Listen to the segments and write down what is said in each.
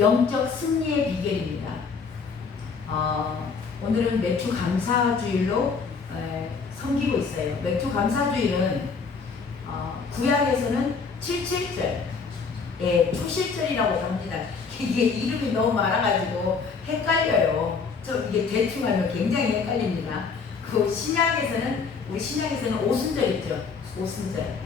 영적 승리의 비결입니다. 오늘은 맥주 감사주일로 섬기고 있어요. 맥주 감사주일은 구약에서는 77절, 초실절이라고 합니다. 이게 이름이 너무 많아가지고 헷갈려요. 이게 대충 하면 굉장히 헷갈립니다. 우리 신약에서는 오순절 있죠. 오순절.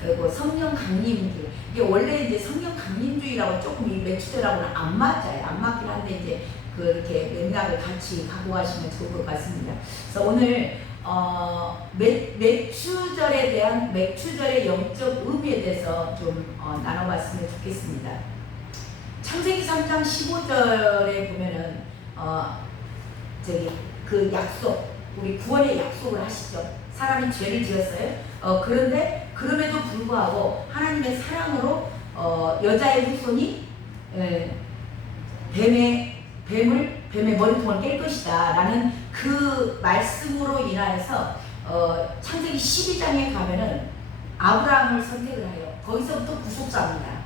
그리고 성령 강림주의. 이게 원래 이제 성령 강림주의라고 조금 이 맥주절하고는 안 맞아요. 안 맞긴 한데 이제 그렇게 맥락을 같이 갖고 가시면 좋을 것 같습니다. 그래서 오늘 맥주절의 영적 의미에 대해서 좀 나눠봤으면 좋겠습니다. 창세기 3장 15절에 보면은 그 약속, 우리 구원의 약속을 하시죠. 사람이 죄를 지었어요. 그런데 그럼에도 불구하고 하나님의 사랑으로 여자의 후손이 뱀의 머리통을 깰 것이다 라는 그 말씀으로 인하여서 창세기 12장에 가면은 아브라함을 선택을 해요. 거기서부터 구속사입니다.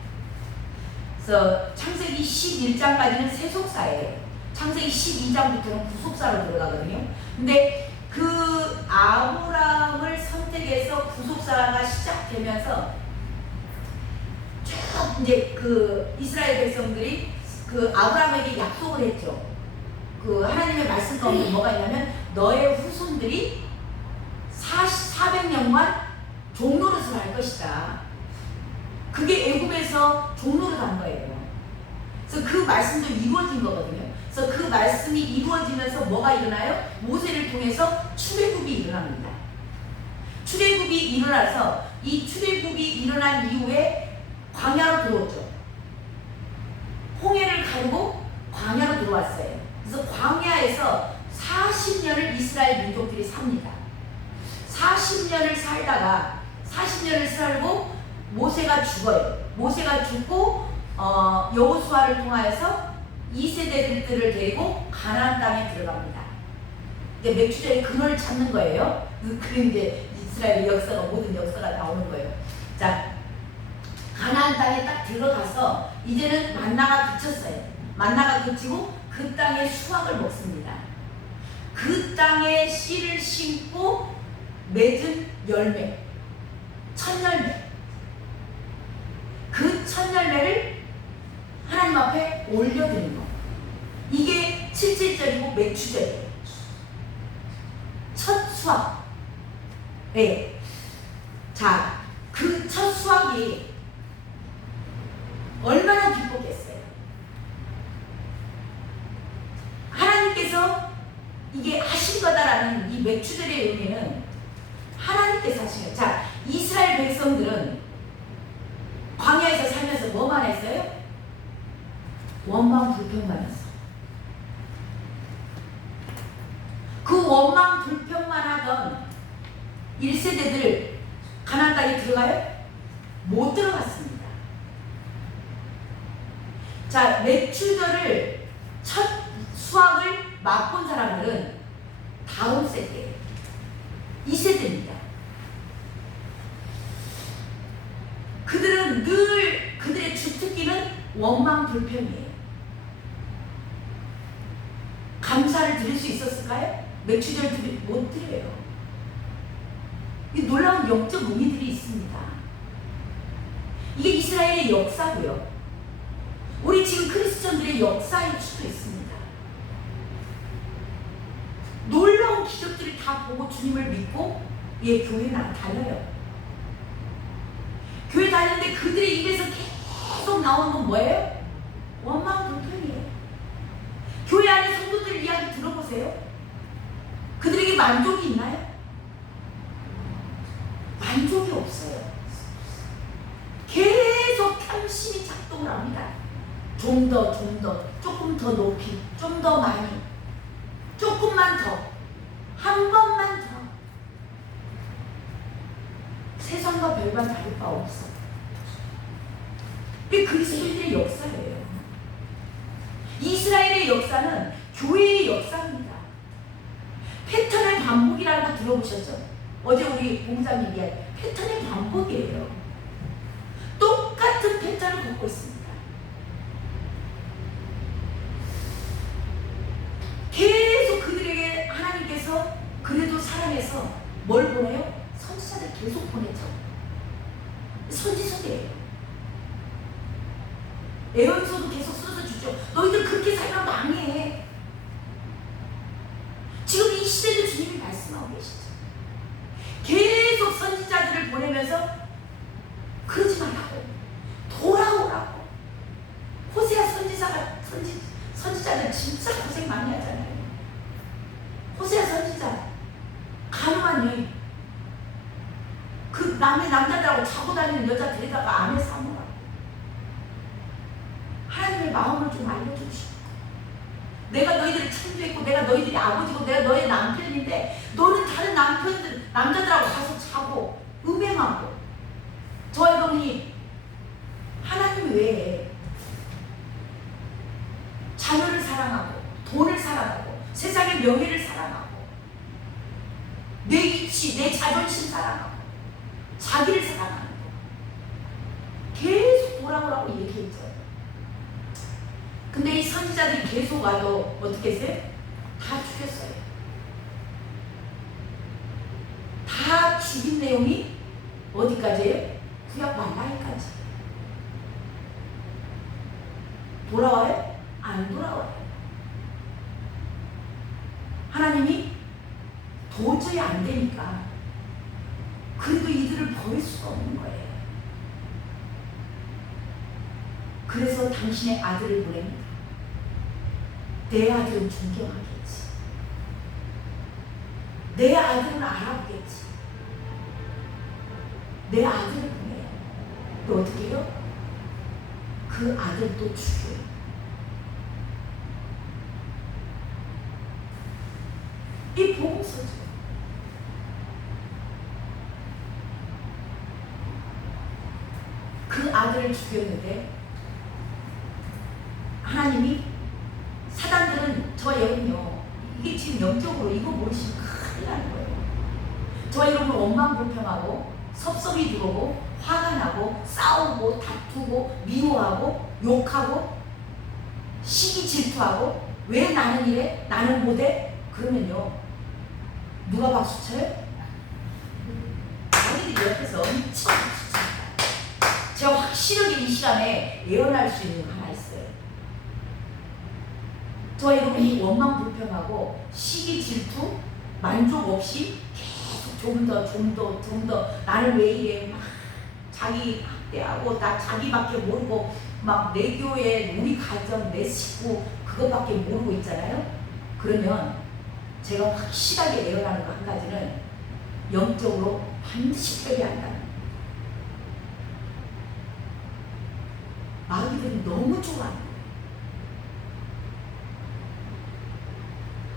그래서 창세기 11장까지는 세속사예요. 창세기 12장부터는 구속사로 들어가거든요. 근데 그 아브라함을 선택해서 구속사가 시작되면서 쭉 이제 그 이스라엘 백성들이 그 아브라함에게 약속을 했죠. 그 하나님의 말씀 가운데 뭐가 있냐면 너의 후손들이 400년간 종노릇을 할 것이다. 그게 애굽에서 종노릇 한 거예요. 그래서 그 말씀도 이루어진 거거든요. 그래서 그 말씀이 이루어지면서 뭐가 일어나요? 모세를 통해서 출애굽이 일어납니다. 출애굽이 일어나서 이 출애굽이 일어난 이후에 광야로 들어오죠. 홍해를 가르고 광야로 들어왔어요. 그래서 광야에서 40년을 이스라엘 민족들이 삽니다. 40년을 살고 모세가 죽어요. 모세가 죽고 여호수아를 통하여서 2세대들을 데리고 가나안 땅에 들어갑니다. 근데 맥주절이 근원을 찾는 거예요. 그런데 이스라엘 역사가 모든 역사가 나오는 거예요. 자, 가나안 땅에 딱 들어가서 이제는 만나가 그쳤어요. 만나가 그치고 그 땅에 수확을 먹습니다. 그 땅에 씨를 심고 맺은 열매, 첫 열매. 그 첫 열매를 하나님 앞에 올려드리는 거. 이게 77절이고 맥주절이에요. 첫 수확. 네. 자, 그 첫 수확이 얼마나 기뻤겠어요. 하나님께서 이게 하신 거다라는 이 맥주절의 의미는 하나님께서 하신 거예요. 자, 이스라엘 백성들은 광야에서 살면서 뭐만 했어요? 원망 불평만 했어. 그 원망 불평만 하던 1세대들 가나안 땅에 들어가요? 못 들어갔습니다. 자, 맥주절을 첫 수확을 맛본 사람들은 다음 세대, 2세대입니다. 그들은 늘 그들의 주특기는 원망 불평이에요. 감사를 드릴 수 있었을까요? 맥주절 못 드려요. 이 놀라운 영적 의미들이 있습니다. 이게 이스라엘의 역사고요. 우리 지금 크리스천들의 역사일 수도 있습니다. 놀라운 기적들을 다 보고 주님을 믿고 교회는 달려요. 교회 다니는데 그들의 입에서 계속 나오는 건 뭐예요? 원망 불평이에요. 교회 안에 성도들 이야기 들어보세요. 그들에게 만족이 있나요? 만족이 없어요. 계속 탐심이 작동을 합니다. 좀 더, 조금 더 높이, 좀 더 많이, 조금만 더, 한 번만 더. 세상과 별반 다를 바 없어. 이게 그리스도인들의 역사예요. 이스라엘의 역사는 교회의 역사입니다. 패턴의 반복이라는 거 들어보셨죠? 어제 우리 봉사님 이야기, 패턴의 반복이에요. 똑같은 패턴을 걷고 있습니다. 그래서 그래도 사랑해서 뭘 보내요? 선지자들 계속 보내죠. 선지서대예요. 애언서도 계속 써서 주죠. 너희들 그렇게 살면 망해. 지금 이 시대도 주님이 말씀하고 계시죠. 계속 선지자들을 보내면서 그러지 말라고, 돌아오라고. 호세아 선지자들 진짜 고생 많이 하잖아요. 호세아 선지자 가능한 여인, 그 남의 남자들하고 자고 다니는 여자 데리다가 안에 사모라고. 하나님의 마음을 좀 알려주시고, 내가 너희들을 창조했고 내가 너희들이 아버지고 내가 너의 남편인데 너는 다른 남자들하고 가서 자고 음행하고. 저 여러분이 하나님 외에 자녀를 사랑하고 돈을 사랑하고 세상의 명예를 사랑하고 내 위치, 내 자존심 사랑하고 자기를 사랑하는 거 계속 돌아오라고 얘기했죠. 근데 이 선지자들이 계속 와도 어떻게 했어요? 다 죽였어요. 다 죽인 내용이 어디까지예요? 구약 말라기까지. 돌아와요? 안 돌아와요. 하나님이 도저히 안 되니까 그래도 이들을 버릴 수가 없는 거예요. 그래서 당신의 아들을 보냅니다. 내 아들은 존경하겠지. 내 아들은 알아보겠지. 내 아들을 보내요. 또 어떻게 해요? 그 아들도 죽여요. 이 복음서죠. 그 아들을 죽였는데 하나님이, 사단들은 저 여러분요, 이게 지금 영적으로 이거 모르시면 큰일 나는 거예요. 저 여러분 원망불평하고 섭섭이 들어오고 화가 나고 싸우고 다투고 미워하고 욕하고 시기 질투하고 왜 나는 이래? 나는 못해? 그러면요 누가 박수 쳐요? 자기들이 옆에서 엄청 박수 칩니다. 제가 확실하게 이 시간에 예언할 수 있는 거 하나 있어요. 저 여러분이 원망불평하고 시기 질투 만족 없이 계속 좀 더 나는 왜 이래 막 자기 학대하고 나 자기밖에 모르고 막 내 교회 우리 가정 내 식구 그것밖에 모르고 있잖아요. 그러면 제가 확실하게 예언하는 거 한 가지는 영적으로 반드시 패배한다는 거예요. 마귀들이 너무 좋아하는 거예요.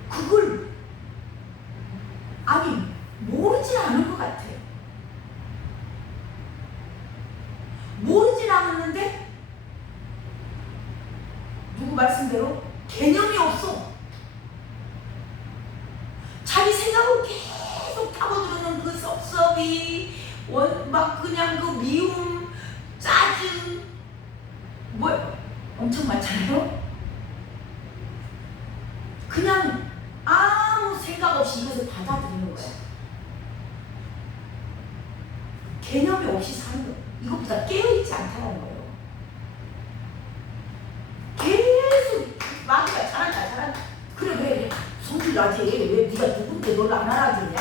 그걸 아니 모르진 않은 것 같아요. 모르진 않았는데 누구 말씀대로 개념이 없어. 자기 생각으로 계속 타고들어오는 그 섭섭이 막 그냥 그 미움 짜증 뭐 엄청 많잖아요. 그냥 아무 생각 없이 이것을 받아들이는 거야. 개념이 없이 사는 거예요. 이것보다 깨어있지 않다는 거예요. 계속 마귀가 잘한다. 그래 성질 나지. 왜 네가 누군데 너를 안 알아주냐?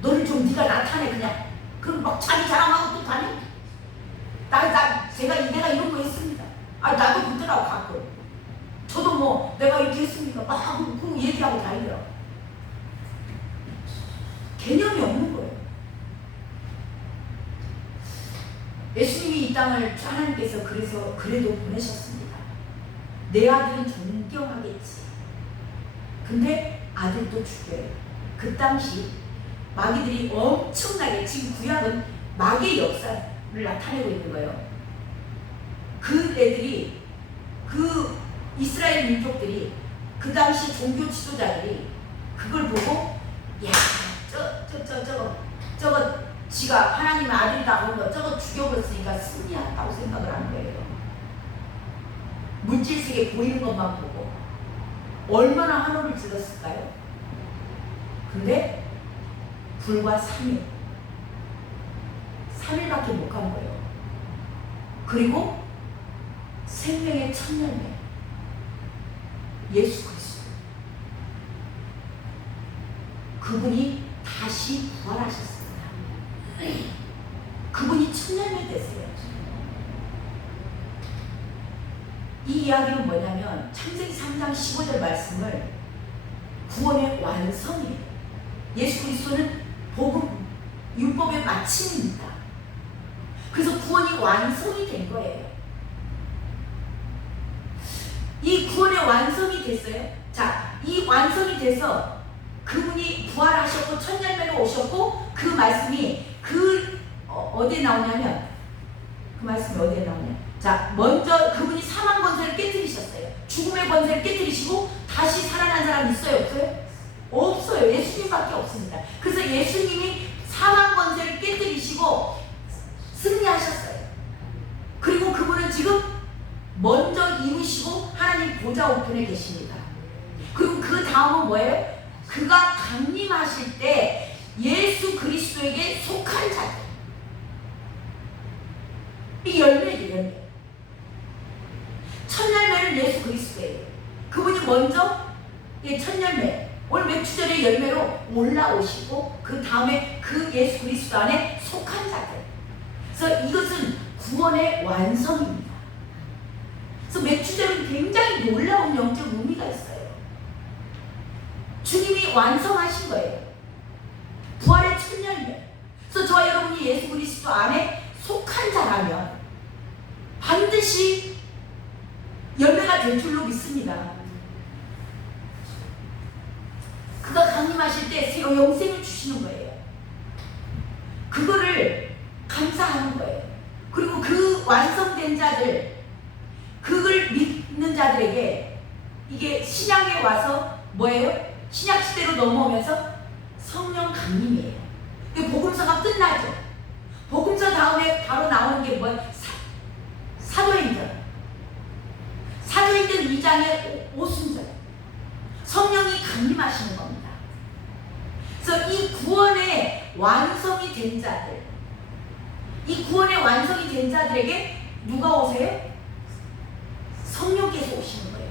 너를 좀 네가 나타내 그냥. 그럼 막 자기 자랑하고 또 다녀. 내가 이런 거 했습니다. 나도 그러더라고 가끔. 저도 뭐 내가 이렇게 했습니까? 막 그 얘기하고 다니더라고. 개념이 없는 거예요. 예수님이 이 땅을 하나님께서 그래도 보내셨습니다. 내 아들은 존경하겠지. 근데 아들도 죽여요. 그 당시 마귀들이 엄청나게, 지금 구약은 마귀의 역사를 나타내고 있는 거예요. 그 애들이, 그 이스라엘 민족들이, 그 당시 종교 지도자들이 그걸 보고 야 저거 지가 하나님의 아들이다 하는 거 저거 죽여버렸으니까 승리한다고 생각을 하는 거예요. 물질세계 보이는 것만 보고 얼마나 환호를 질렀을까요? 근데 불과 3일밖에 못 간 거예요. 그리고 생명의 첫 열매 예수 그리스도, 그분이 다시 부활하셨습니다. 그분이 첫 열매 됐어요. 이 이야기는 뭐냐면 창세기 3장 15절 말씀을 구원의 완성이에요. 예수 그리스도는 복음, 율법의 마침입니다. 그래서 구원이 완성이 된 거예요. 이 구원의 완성이 됐어요. 자, 이 완성이 돼서 그분이 부활하셨고 첫 열매로 오셨고, 그 말씀이 어디에 나오냐면, 그 말씀이 어디에 나오냐. 자, 먼저 그분이 사망 권세를 깨뜨리셨어요. 죽음의 권세를 깨뜨리시고 다시 살아난 사람 있어요? 없어요? 없어요. 예수님밖에 없습니다. 그래서 예수님이 사망 권세를 깨뜨리시고 승리하셨어요. 그리고 그분은 지금 먼저 이루시고 하나님 보좌 우편에 계십니다. 그리고 그 다음은 뭐예요? 그가 강림하실 때 예수 그리스도에게 속한 자들, 이 열매예요. 열매. 첫 열매는 예수 그리스도예요. 그분이 먼저 첫 열매, 오늘 맥주절의 열매로 올라오시고 그 다음에 그 예수 그리스도 안에 속한 자들. 그래서 이것은 구원의 완성입니다. 그래서 맥주절은 굉장히 놀라운 영적 의미가 있어요. 주님이 완성하신 거예요. 부활의 첫 열매. 그래서 저와 여러분이 예수 그리스도 안에 속한 자라면 반드시 열매가 될 줄로 믿습니다. 그가 강림하실 때 새로 영생을 주시는 거예요. 그거를 감사하는 거예요. 그리고 그 완성된 자들, 그걸 믿는 자들에게 이게 신약에 와서 뭐예요? 신약 시대로 넘어오면서 성령 강림이에요. 복음서가 끝나죠. 복음서 다음에 바로 나오는 게 뭐예요? 사도행전. 사도행전 2장의 5순절. 성령이 강림하시는 겁니다. 그래서 이 구원의 완성이 된 자들, 이 구원의 완성이 된 자들에게 누가 오세요? 성령께서 오시는 거예요.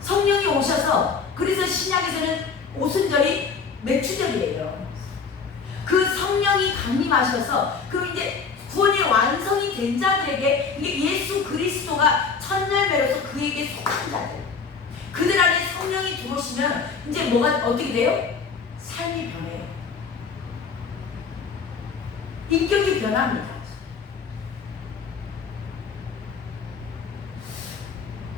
성령이 오셔서, 그래서 신약에서는 오순절이 맥주절이에요. 그 성령이 강림하셔서, 그럼 이제 구원의 완성이 된 자들에게 이게 예수 그리스도가 첫 열매로서 그에게 속한 자들, 그들 안에 성령이 들어오시면 이제 뭐가 어떻게 돼요? 삶이 변해요. 인격이 변합니다.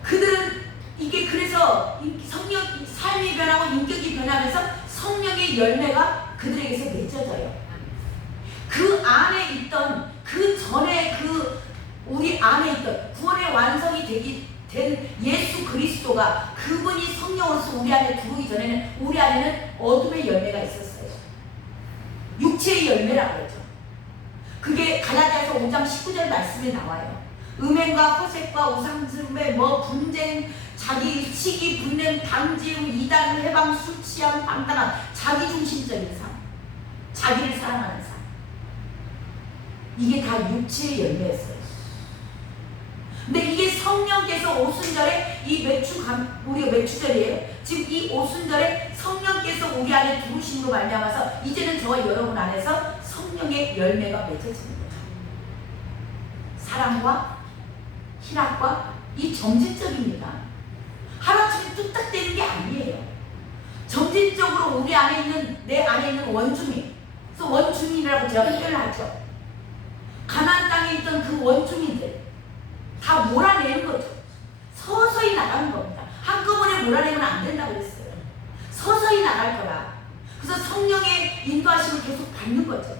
그들은 이게 그래서 성령, 삶이 변하고 인격이 변하면서 성령의 열매가 그들에게서 맺어져요. 그 안에 있던, 그 전에 우리 안에 있던 구원의 완성이 된 예수 그리스도가, 그분이 성령으로서 우리 안에 들어오기 전에는 우리 안에는 어둠의 열매가 있었어요. 육체의 열매라고 그러죠. 그게 갈라디아서 5장 19절 말씀에 나와요. 음행과 호색과 우상숭배, 분쟁, 자기 시기, 분냄, 방지움, 이단, 해방, 술 취함, 방탕함, 자기중심적인 삶, 자기를 사랑하는 삶, 이게 다 육체의 열매였어요. 근데 이게 성령께서 오순절에 우리가 맥주절이에요. 지금 이 오순절에 성령께서 우리 안에 들어오심으로 말미암아서 이제는 저와 여러분 안에서 성령의 열매가 맺어지는 거죠. 사랑과 희락과 이 점진적입니다. 하루아침에 뚝딱 되는 게 아니에요. 점진적으로 우리 안에 있는, 내 안에 있는 원주민, 그래서 원주민이라고 제가 표현을 하죠. 가나안 땅에 있던 그 원주민들 다 몰아내는 거죠. 서서히 나가는 겁니다. 한꺼번에 몰아내면 안 된다고 그랬어요. 서서히 나갈 거라. 그래서 성령의 인도하심을 계속 받는 거죠.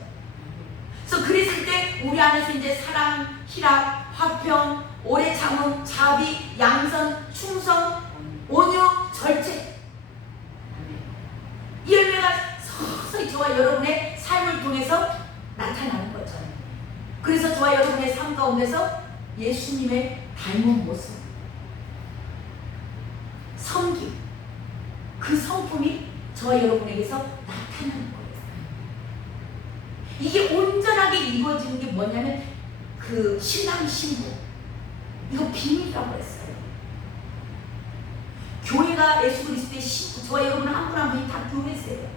그래서 그랬을 때 우리 안에서 이제 사랑, 희락, 화평, 오래 참음, 자비, 양선, 충성, 온유, 절제, 이 열매가 서서히 저와 여러분의 삶을 통해서 나타나는 거죠. 그래서 저와 여러분의 삶 가운데서 예수님의 닮은 모습, 섬김, 그 성품이 저와 여러분에게서 나타나는 거예요. 이게 온전하게 이루어지는 게 뭐냐면 그 신랑 신부, 이거 비밀이라고 했어요. 교회가 예수 그리스도의 신부, 저와 여러분 한 분 한 분이 다 교회세요.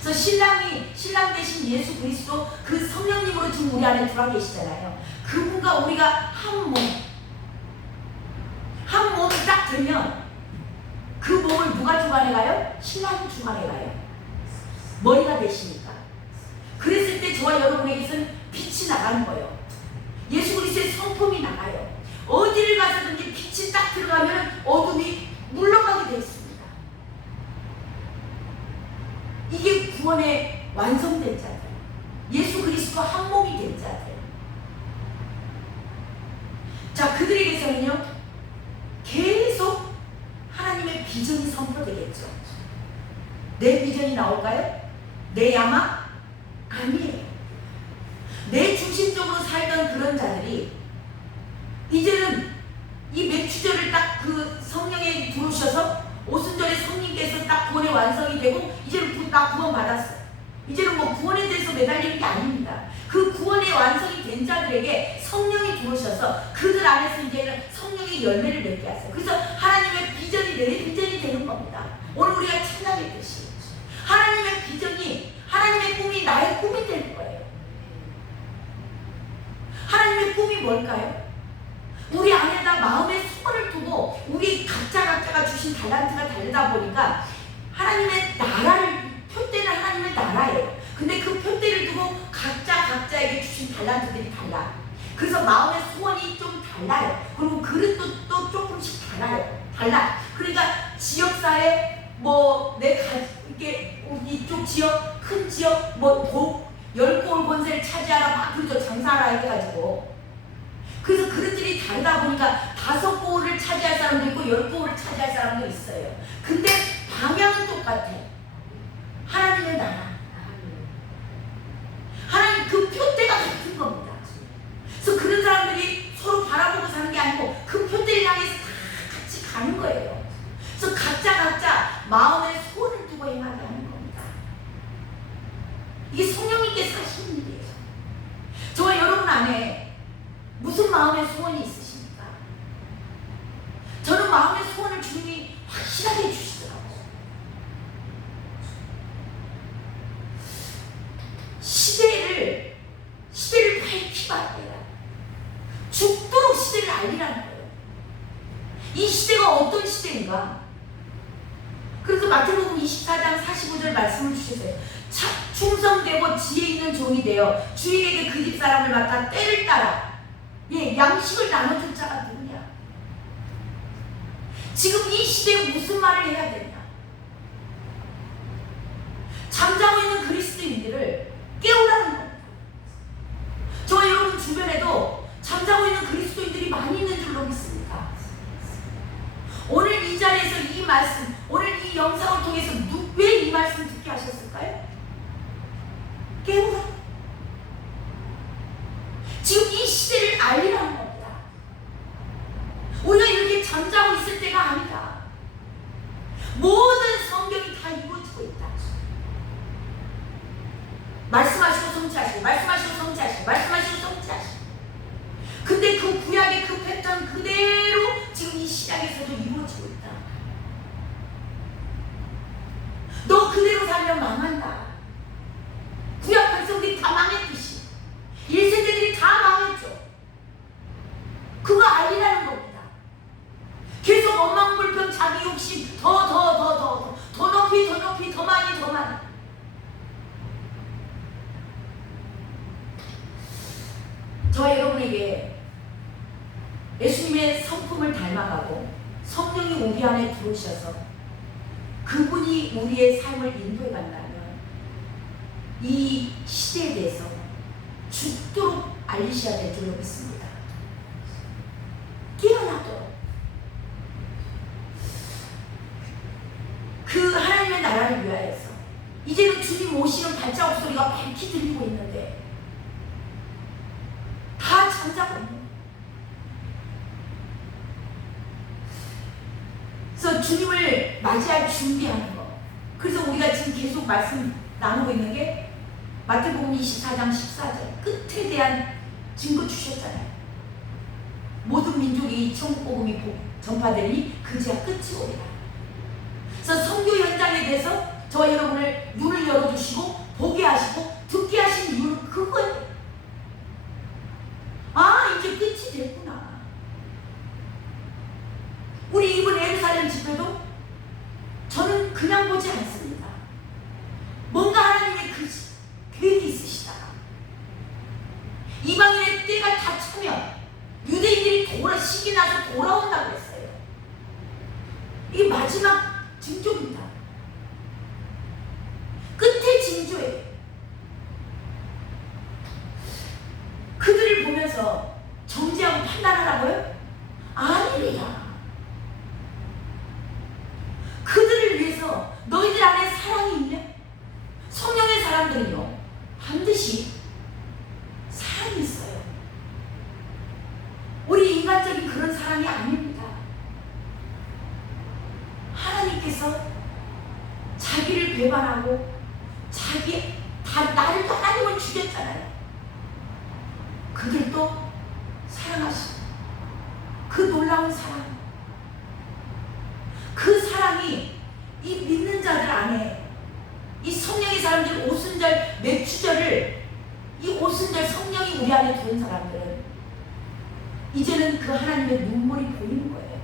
그래서 신랑 대신 예수 그리스도 그 성령님으로 지금 우리 안에 들어와 계시잖아요. 그분과 우리가 한 몸이 딱 되면 그 몸을 누가 주관해 가요? 신랑이 주관해 가요. 머리가 되시니까. 그랬을 때 저와 여러분에게서는 빛이 나가는 거예요. 예수 그리스도의 성품이 나가요. 어디를 가서든지 빛이 딱 들어가면 어둠이 물러가게 되어 있습니다. 이게 구원의 완성된 자들, 예수 그리스도와 한 몸이 된 자들. 자, 그들에게서는요 계속 하나님의 비전이 선포되겠죠. 내 비전이 나올까요? 내 야마? 아니에요. 내 중심적으로 살던 그런 자들이 이제는 이 맥주절을 딱 그 성령에 들어오셔서 오순절에 성령께서 딱 구원의 완성이 되고 이제는 나 구원 받았어. 이제는 뭐 구원에 대해서 매달리는 게 아닙니다. 그 구원의 완성이 된 자들에게 성령이 들어오셔서 그들 안에서 이제는 성령의 열매를 맺게 하세요. 그래서 하나님의 비전이 내 비전이 되는 겁니다. 오늘 우리가 찬양했듯이 하나님의 비전이, 하나님의 꿈이 나의 꿈이 되는 거예요. 하나님의 꿈이 뭘까요? 우리 안에다 마음의 소원을 두고 우리 각자가 주신 달란트가 다르다 보니까 하나님의 나라를, 표대는 하나님의 나라예요. 근데 그 표대를 두고 각자에게 주신 달란트들이 달라. 그래서 마음의 소원이 좀 달라요. 그리고 그릇도 또 조금씩 달라. 그러니까 지역사회 이게 이쪽 지역, 큰 지역 10골 권세를 차지하라 막 그러죠. 장사하라 해가지고. 그래서 그릇들이 다르다 보니까 5골을 차지할 사람도 있고 10골을 차지할 사람도 있어요. 근데 방향은 똑같아. 하나님의 나라. 하나님 그 표대가 같은 겁니다. 그래서 그런 사람들이 서로 바라보고 사는 게 아니고 그 표대를 향해서 다 같이 가는 거예요. 그래서 각자 마음의 소원을 두고 행하게 하는 겁니다. 이게 성령님께서 하시는 일이에요. 저와 여러분 안에 무슨 마음의 소원이 있으십니까? 저는 마음의 소원을 주님이 확실하게 주시더라고요. 시대를 밝히고 알리라. 죽도록 시대를 알리라는 거예요. 이 시대가 어떤 시대인가? 그래서 마태복음 24장 45절 말씀을 주셨어요. 충성되고 지혜 있는 종이 되어 주인에게 그 집 사람을 맡아 때를 따라 양식을 나눠줄 자가 누구냐? 지금 이 시대에 무슨 말을 해야 되냐? 잠자고 있는 그리스도인들을 깨우라는 겁니다. 저와 여러분 주변에도 잠자고 있는 그리스도인들이 많이 있는 줄로 믿습니다. 오늘 이 자리에서 이 말씀, 오늘 이 영상을 통해서 왜 이 말씀을 듣게 하셨을까요? 깨우라. 지금 이 시대를 알리라는 겁니다. 우리가 이렇게 잠자고 있을 때가 아니다. 모든 성경이 다 이루어지고 있다. 말씀하시고 성취하시고, 말씀하시고 성취하시고, 말씀하시고 성취하시고. 근데 그 구약의 그 패턴 그대로 지금 이 시장에서도 이루어지고 있다. 너 그대로 살면 망한다. 구약 백성들이 다 망했듯이 1세대들이 다 망했죠. 그거 알리라는 겁니다. 계속 원망불평, 자기 욕심 더 높이, 더 많이. 저와 여러분에게 예수님의 성품을 닮아가고 성령이 우리 안에 들어오셔서 그분이 우리의 삶을 인도해 간다면 이 시대에 대해서 죽도록 알리셔야 될 줄로 믿습니다. 깨어나도록. 그 하나님의 나라를 위하여서 이제는 주님 오시는 발자국 소리가 밝히 들리고 있는데 다 잠자고 있는 거예요. 그래서 주님을 맞이할 준비하는 거. 그래서 우리가 지금 계속 말씀 나누고 있는 게 마태복음 24장 14절 끝에 대한 증거 주셨잖아요. 모든 민족이 이 천국복음이 전파되니 그제야 끝이 오리라. 그래서 선교 현장에 대해서 저와 여러분을 눈을 열어주시고 보게 하시고 듣게 하신 이유는 그거예요. 아, 이제 끝이 됐구나. 우리 이번 예루살렘 집회도 저는 그냥 보지 않습니다. 뭔가 하나님의 그 계획이 있으시다. 이방인의 때가 다 차면 유대인들이 시기 나서 돌아온다고 했어요. 이게 마지막 징조입니다. 끝의 징조예요. 그들을 보면서 정죄하고 판단하라고요? 아니래요. 그들을 위해서 너희들 안에 사랑이 있냐? 성령의 사람들은요 반드시 사랑이 있어요. 우리 인간적인 그런 사랑이 아닙니다. 하나님께서 자기를 배반하고 나를 하나님을 죽였잖아요. 그들도 사랑하시고 그 놀라운 사랑, 그 사랑이 이 믿는 자들 안에 이 성령의 사람들 오순절 맥주절을 이 오순절 성령이 우리 안에 들은 사람들은 이제는 그 하나님의 눈물이 보이는 거예요.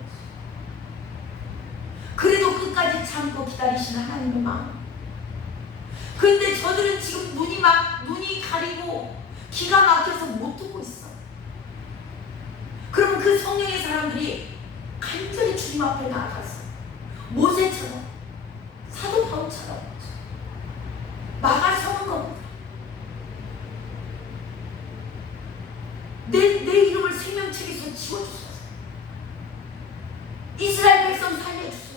그래도 끝까지 참고 기다리시는 하나님의 마음. 그런데 저들은 지금 눈이 가리고 기가 막혀서 못 두고 있어. 그러면 그 성령의 사람들이 간절히 주님 앞에 나아가서 모세처럼 사도 바울처럼 막아서는 겁니다. 내 이름을 생명책에서 지워주소서. 이스라엘 백성 살려주소서.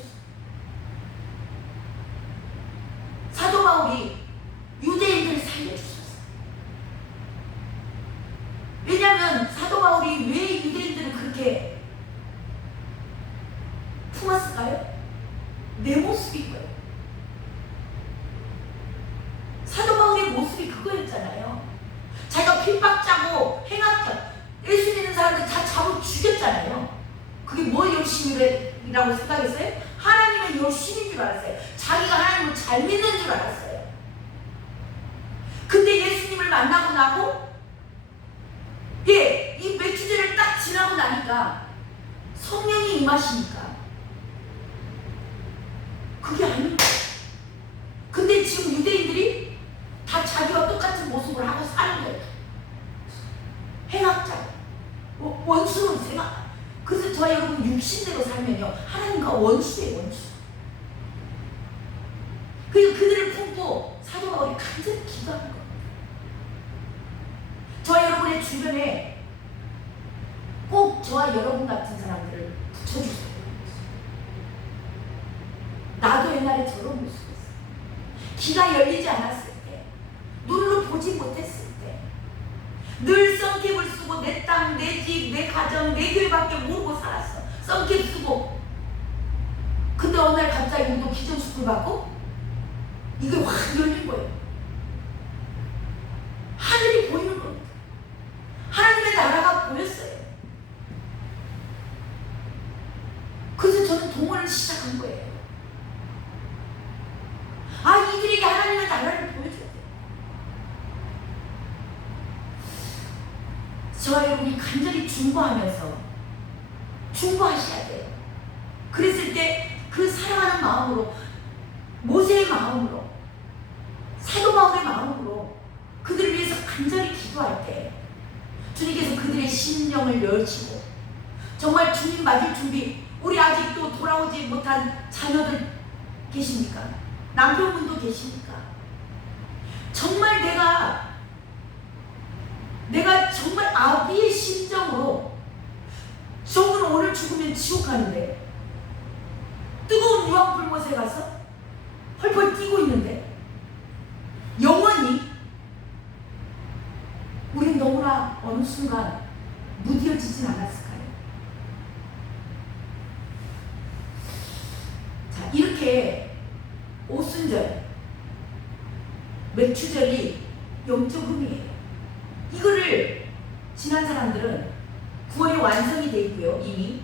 사도 바울이 유대인들 살려주소서. 왜냐하면 사도 바울이 왜 유대인들을 그렇게 품었을까요? 내 모습인 거예요. 사도 바울의 모습이 그거였잖아요. 자기가 핍박자고 행악자, 예수 믿는 사람들 다 잡아 죽였잖아요. 그게 뭐 열심이라고 생각했어요? 하나님의 열심인 줄 알았어요. 자기가 하나님을 잘 믿는 줄 알았어요. 근데 예수님을 만나고 나고 이 맥주제를 딱 지나고 나니까 성령이 임하시니까 그게 아닌 거예요. 근데 지금 유대인들이 다 자기와 똑같은 모습을 하고 사는 거예요. 행악자, 원수는 생각. 그래서 저 여러분 육신대로 살면요 하나님과 원수예요, 원수. 그래서 그들을 품고 사도 바울이 간절히 기도하는 겁니다. 저 여러분의 주변에 꼭 저와 여러분 같은 사람들을 붙여주세요. 나도 옛날에 저런 모습이었어요. 귀가 열리지 않았을 때, 눈으로 보지 못했을 때, 늘 썬캡을 쓰고 내 땅, 내 집, 내 가정, 내 교회밖에 모르고 살았어. 썬캡 쓰고. 근데 어느 날 갑자기 우리도 기존수술 받고 이게 확 열린 거예요. 하늘이 보이는 겁니다. 하나님의 나라가 보였어요. 그래서 저는 동원을 시작한 거예요. 아, 이들에게 하나님의 나라를 보여줘야 돼요. 저와 여러분이 간절히 중보하면서 중보하셔야 돼요. 그랬을 때 그 사랑하는 마음으로, 모세의 마음으로, 사도 바울의 마음으로 그들을 위해서 간절히 기도할 때 주님께서 그들의 심령을 열시고 정말 주님 맞을 준비, 우리 아직도 돌아오지 못한 자녀들 계십니까? 남편분도 계십니까? 정말 내가 정말 아비의 심정으로 저분은 오늘 죽으면 지옥 가는데 뜨거운 유황불못에 가서 펄펄 뛰고 있는데 영원히 우린 너무나 어느 순간 무뎌지진 않았을까요? 자, 이렇게 오순절 오순절, 맥추절이 영적 의미예요. 이거를 지난 사람들은 구원의 완성이 되어 있고요. 이미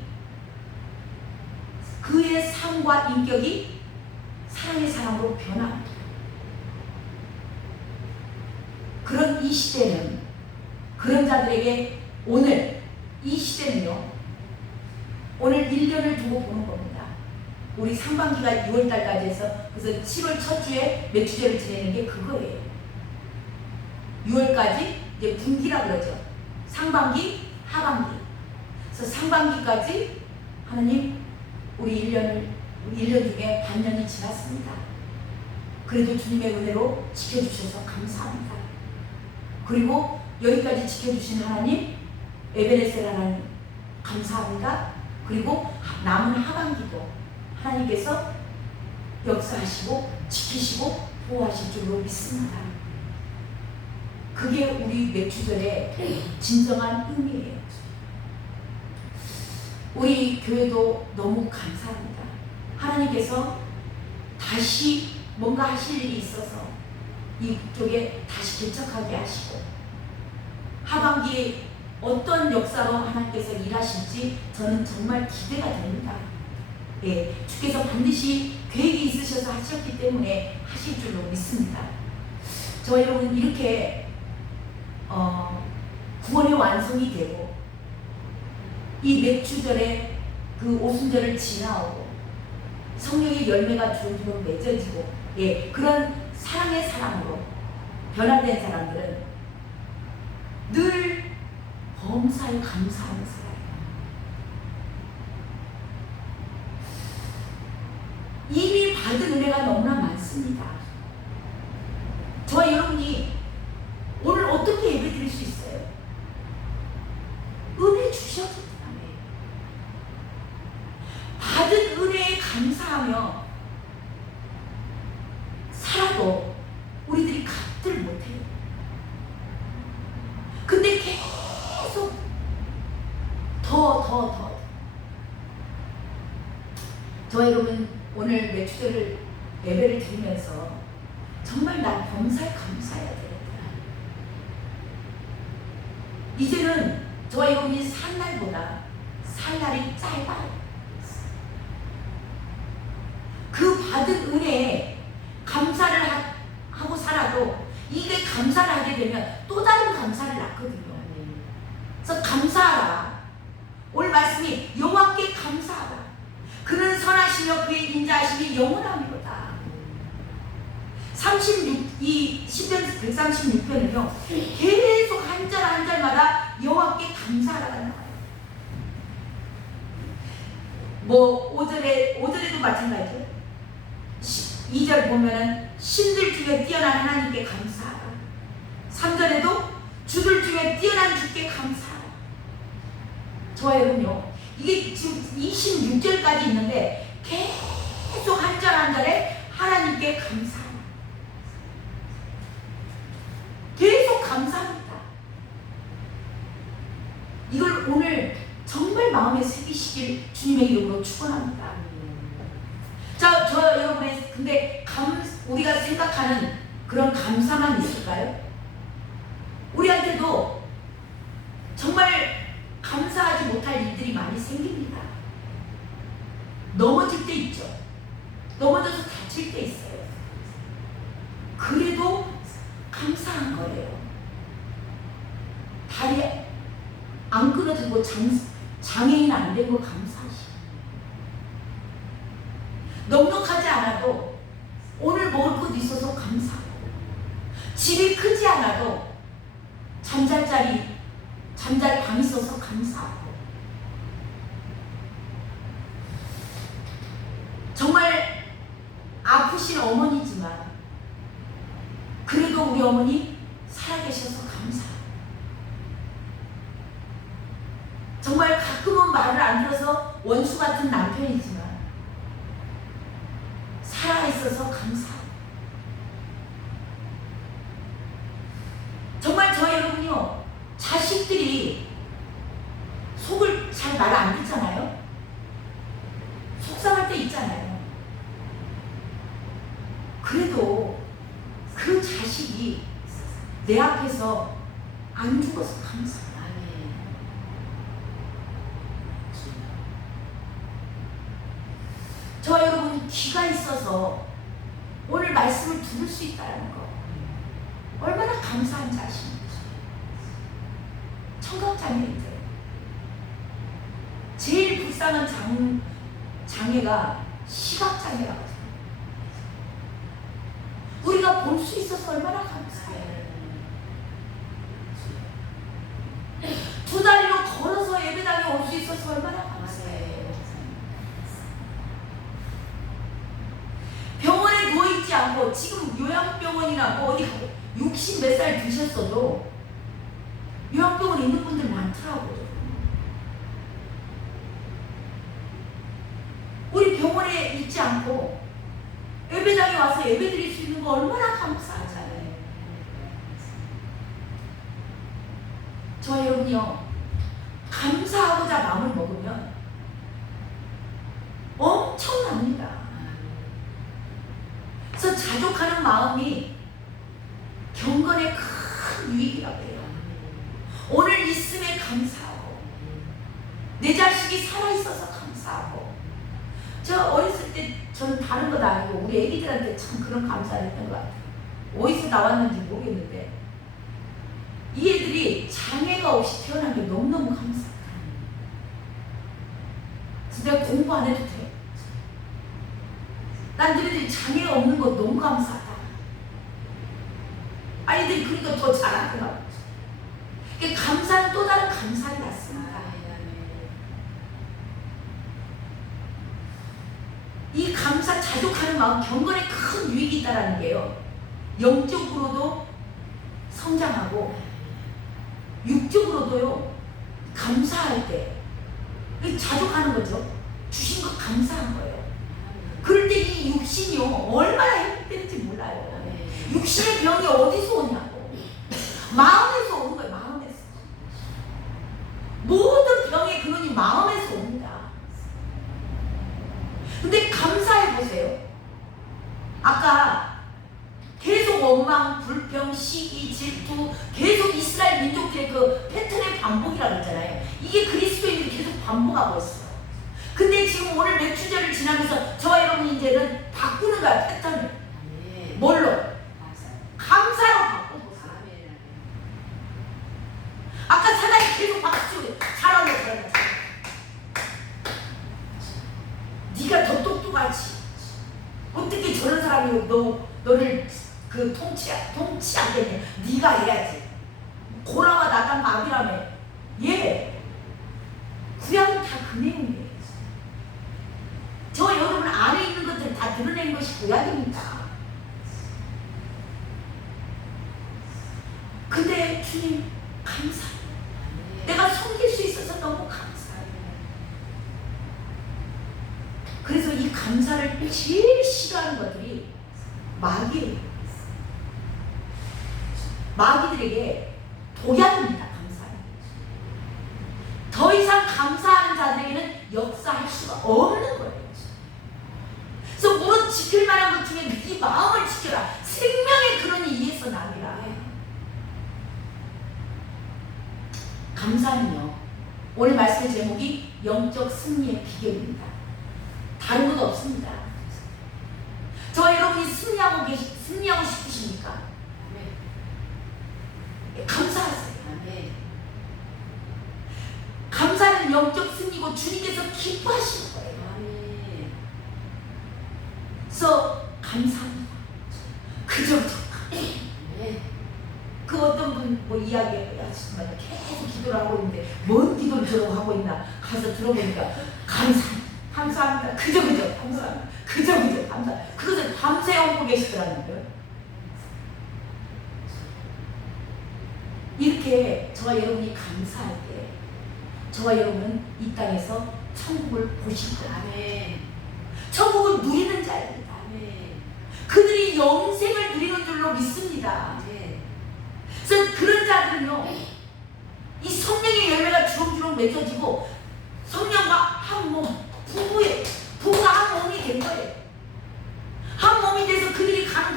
그의 삶과 인격이 사랑의 사람으로 변합니다. 그런 이 시대는, 그런 자들에게 오늘 이 시대는요, 오늘 1년을 두고 보는 겁니다. 우리 상반기가 6월달까지 해서 그래서 7월 첫 주에 맥추절을 지내는 게 그거예요. 6월까지 이제 분기라 그러죠. 상반기, 하반기. 그래서 상반기까지 하나님 우리 1년 중에 반년이 지났습니다. 그래도 주님의 은혜로 지켜주셔서 감사합니다. 그리고 여기까지 지켜주신 하나님, 에베네셀 하나님 감사합니다. 그리고 남은 하반기도 하나님께서 역사하시고 지키시고 보호하실 줄로 믿습니다. 그게 우리 맥추절의 진정한 의미예요. 우리 교회도 너무 감사합니다. 하나님께서 다시 뭔가 하실 일이 있어서 이쪽에 다시 개척하게 하시고, 하반기에 어떤 역사로 하나님께서 일하실지 저는 정말 기대가 됩니다. 예, 주께서 반드시 계획이 있으셔서 하셨기 때문에 하실 줄로 믿습니다. 저와 여러분 이렇게 구원의 완성이 되고 이 맥추절에 그 오순절을 지나오고 성령의 열매가 주어지고 맺어지고, 예, 그런 사랑의 사람으로 변화된 사람들은 늘 범사에 감사하는 사람이에요. 이미 받은 은혜가 너무나 많습니다. 저와 여러분이 오늘 어떻게 예배 드릴 수 있어요? 은혜 주셨기 때문에. 받은 은혜에 감사하며 살아도 우리들이 갚들 못해요. 근데 계속 더. 저와 여러분 오늘 맥추절을 예배를 드리면서 정말 나 범사에 감사해야 되겠다. 이제는 저와 여러분이 산 날보다 살 날이 짧아요. 그 받은 은혜에 감사를 하고 살아도 이게 감사를 하게 되면 또 다른 감사를 낳거든요. 그래서 감사하라. 오늘 말씀이 여호와께 감사하라. 그는 선하시며 그의 인자하심이 영원하미로다. 이 시편 136편은요 계속 한 절 한 절마다 여호와께 감사하라가 나와요. 뭐 5절에도 마찬가지죠. 2절 보면은 신들 중에 뛰어난 하나님께 감사하라. 3절에도 주들 중에 뛰어난 주께 감사하라. 저와 여러분요, 이게 지금 26절까지 있는데 계속 한 절 한 절에 하나님께 감사하라. 계속 감사합니다. 이걸 오늘 정말 마음에 새기시길 주님의 이름으로 축원합니다. 자, 저 여러분의 근데 우리가 생각하는 그런 감사만 있을까요? 우리한테도 정말 감사하지 못할 일들이 많이 생깁니다. 넘어질 때 있죠. 넘어져서 다칠 때 있어요. 그래도 감사한 거예요. 다리 안 끊어지고 장애인 안 된 거 감사하시고, 넉넉하지 않아도 오늘 먹을 것 있어서 감사하고, 집이 크지 않아도 잠잘 방 있어서 감사하고, 정말 아프신 어머니지만 그래도 우리 어머니 살아계셔서 감사하고, 정말 가끔은 말을 안 들어서 원수 같은 남편이지만 살아있어서 감사하고, 정말 저 여러분요, 자식들이 속을 잘 말 안 듣잖아요. 속상할 때 있잖아요. 그래도 그 자식이 내 앞에서 안 죽어서 감사해요. 저 여러분 귀가 있어서 오늘 말씀을 들을 수 있다는 거 얼마나 감사한 자신인지. 청각장애인들 제일 불쌍한 장애가 시각장애라거든요. 우리가 볼 수 있어서 얼마나 감사해요. 두 다리로 걸어서 예배당에 올 수 있어서 얼마나 감사해요. 병원에 누워있지 않고 지금 요양병원이나 뭐 어디 60 몇 살 드셨어도 요양병원에 있는 분들 많더라고요. 우리 병원에 있지 않고 예배당에 와서 예배 드릴 수 있는 거 얼마나 감사하잖아요. 저 여러분요, 감사하고자 마음을 먹으면 엄청납니다. 그래서 자족하는 마음이 경건의 큰 유익이라고 해요. 오늘 있음에 감사하고 내 자식이 살아있어서 감사하고. 저 어렸을 때 저는 다른 건 아니고 우리 애기들한테 참 그런 감사를 했던 것 같아요. 어디서 나왔는지 모르겠는데 이 애들이 장애가 없이 태어난 게 너무너무 감사해요. 그래서 내가 공부 안 해도 돼. 난 너희들이 장애가 없는 거 너무 감사하다. 아이들이 그러니까 더 잘하더라고. 감사는 또 다른 감사를 낳습니다. 이 감사 자족하는 마음, 경건에 큰 유익이 있다는 게요. 영적으로도 성장하고 육적으로도요. 감사할 때 자족하는 거죠. 주신 거 감사한 거예요. 그럴 때 이 육신이요 얼마나 행복되는지 몰라요. 육신의 병이 어디서 오냐고. 마음에서 오는 거예요. 마음에서. 모든 병의 근원이 마음에서 옵니다. 근데 감사해 보세요. 아까 계속 원망, 불평, 시기, 질투, 계속 이스라엘 민족들의 그 패턴의 반복이라고 했잖아요. 이게 그리스도인들이 계속 반복하고 있어요. 근데 지금 오늘 맥주절을 지나면서 저와 여러분이 이제는 바꾸는 거야, 패턴을. 뭘로? 감사로 바꾸고. 아까 사단이 계속 박수 잘하고 그러는 거야. 네가 더 똑똑하지. 어떻게 저런 사람이 너를 그 통치하겠냐. 네가 해야지. 고라와 나단과 아비라며. 예. 구약은 다 그 내용이에요. 저 여러분 안에 있는 것들 다 드러낸 것이 구약입니다. 근데 주님 감사해요. 내가 섬길 수 있어서 너무 감사해요. 그래서 이 감사를 제일 싫어하는 것들이 마귀예요. 마귀들에게 독약입니다. 감사는. 더 이상 감사하는 자들에게는 역사할 수가 없는 거예요. 그래서 무릇 지킬 만한 것 중에 네 마음을 지켜라. 생명의 근원이 이에서 나니라. 감사는요, 오늘 말씀의 제목이 영적 승리의 비결입니다. 다른 것 없습니다. 저 여러분이 승리하고 싶으십니까? 감사하세요. 감사는 영적 승리고 주님께서 기뻐하시는 거예요. 그래서 감사합니다. 그저 그 어떤 분 뭐 이야기해요. 야, 정말 계속 기도를 하고 있는데 뭔 기도를 저러고 하고 있나 가서 들어보니까 감사합니다. 그저 감사합니다. 그저 감사. 그것을 밤새 하고 계시더라는 거예요. 이렇게 저와 여러분이 감사할 때 저와 여러분은 이 땅에서 천국을 보실 거예요. 천국을 누리는 자입니다. 그들이 영생을 누리는 줄로 믿습니다. 그래서 그런 자들은요, 이 성령의 열매가 주렁주렁 맺어지고 성령과 한 몸, 부부가 한 몸이 된 거예요. 한 몸이 돼서 그들이 가는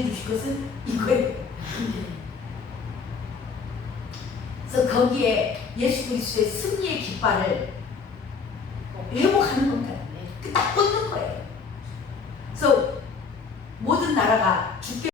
준비해 주실 것은 이거예요. 그래서 거기에 예수 그리스도의 승리의 깃발을 회복하는 겁니다. 딱 꽂는 거예요. 그래서 모든 나라가 주께